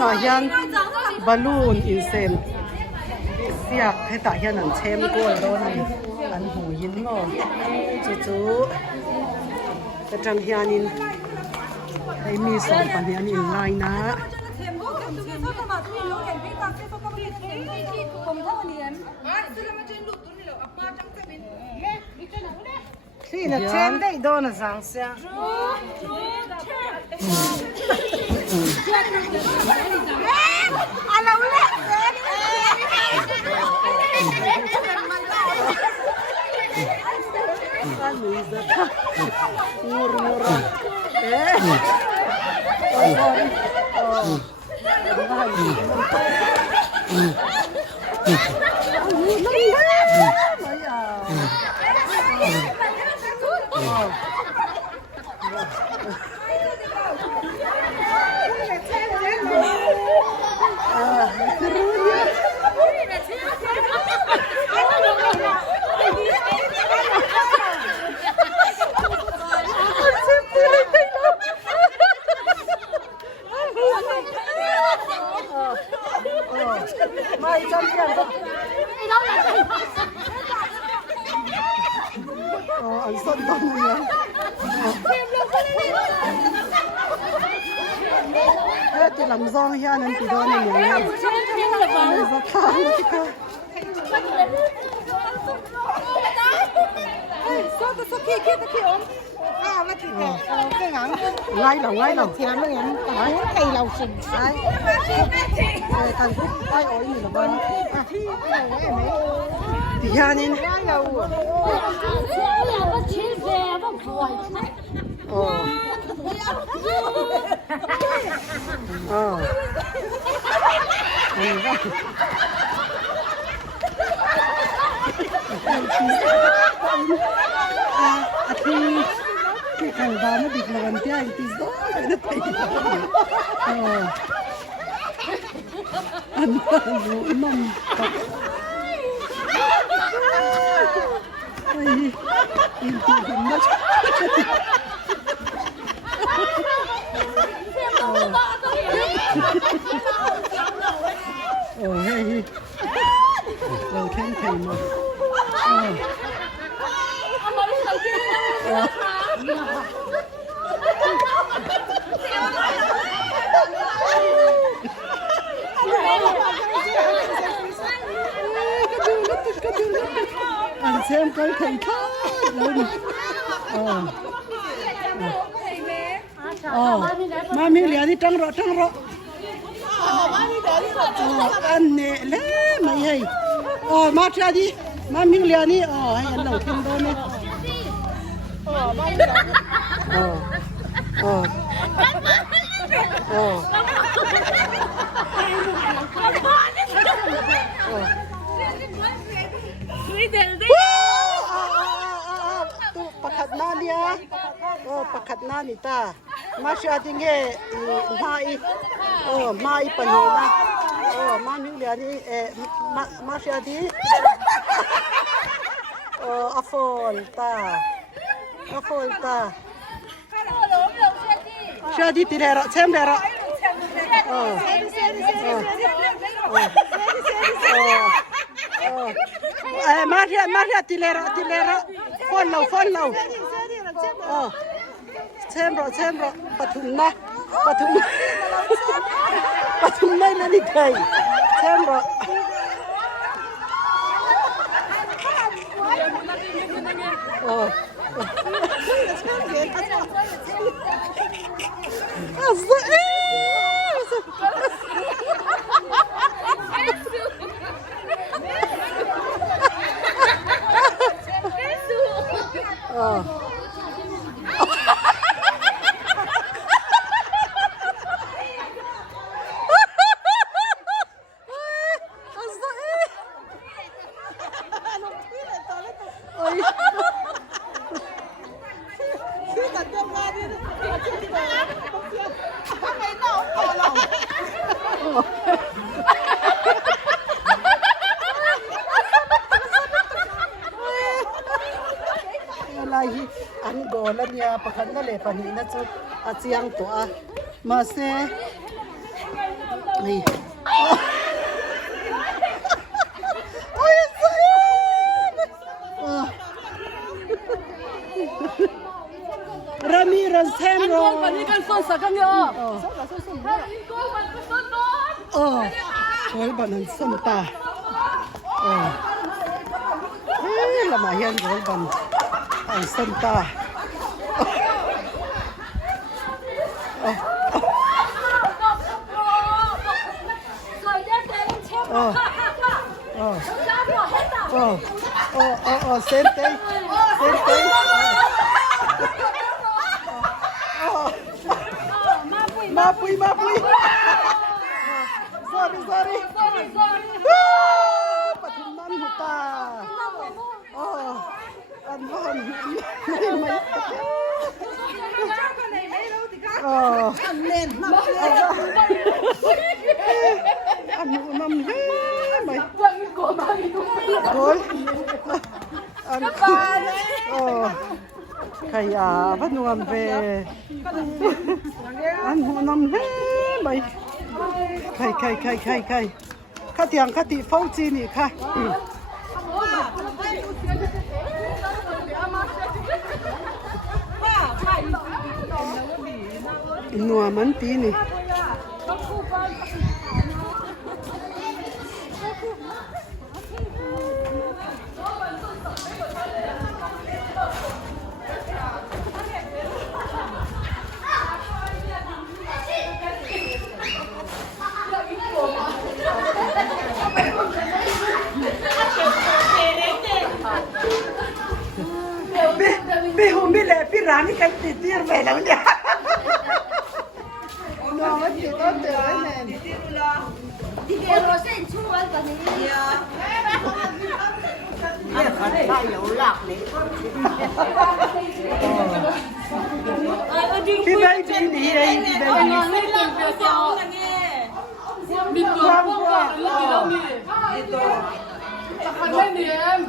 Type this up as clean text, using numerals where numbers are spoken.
ต่อยันบอลลูนอินเซนเสียกให้ต่อยันหนังเชมกล้วยร้อนอันหูยินงอจู่ๆจะจังยันินให้มีสองปัญญานินไลนะที่นั่นเชมได้โดนสังเสียอะไรวะเนี่ยmurmura mai champion anh son đông nhá thì làm giòn ha nên thì đó này nhá rất khá ngay lòng thì nó nhắm cây lâu sừng sai cần cũng ai ổi gì là bên thì ra nên cái thằng đó nó bị làm thế anh tí đó nó thấy anh vũ mông ôi im tụ hình mất hey đầu khen thầy mà anh xem coi thầy khác luôn mami lihat di tang ro anh nè lẽ mày hay mà cha đi mami lihat ni hay anh đầu thêm đó nè pakat na niya pakat na nita masya dinge mai panina mami lihat ni masya di afol ta Shadi tirera, cembera. Maria tilera. Follow. Cembro, patum na ni kai. Cembro. Lahi an gola niya pakhan na le pani na chu achiang to a ma se นี่โอ้ยสวยรามีรันเซมโรวันนี้กันส่วนสักกันเยอะโอ้ยบันนั้นส้มตาละมาเห็นโอ้ยบันไอ้ส้มตาเซนเต้มาปุย sorry ปฐุมมันหัวตาอันนั้นไม่อันเล่นอันนู้นมันไม่โอ้ยอันขยะพนวมเวอันหัวนมไปใครข้าเตียงข้าติเฝ้าจีนี่ค่ะหนัวมันตีนี่พี่ร้านนี่กันติดเตี้ยไปแล้วเนี่ยน้องมันติดต้นเตือนเนี่ยที่เดียวเราเส้นช่วยกันนี่เนี่ยผัดไทยเหลวหลักเลยพี่ใบจีนี่ไอ้พี่ใบจีนี่ไม่หลับเดียวกันเนี่ยมีตัวพวกเราเรื่องกี่เรามีมีตัวจะขันไม่เนียม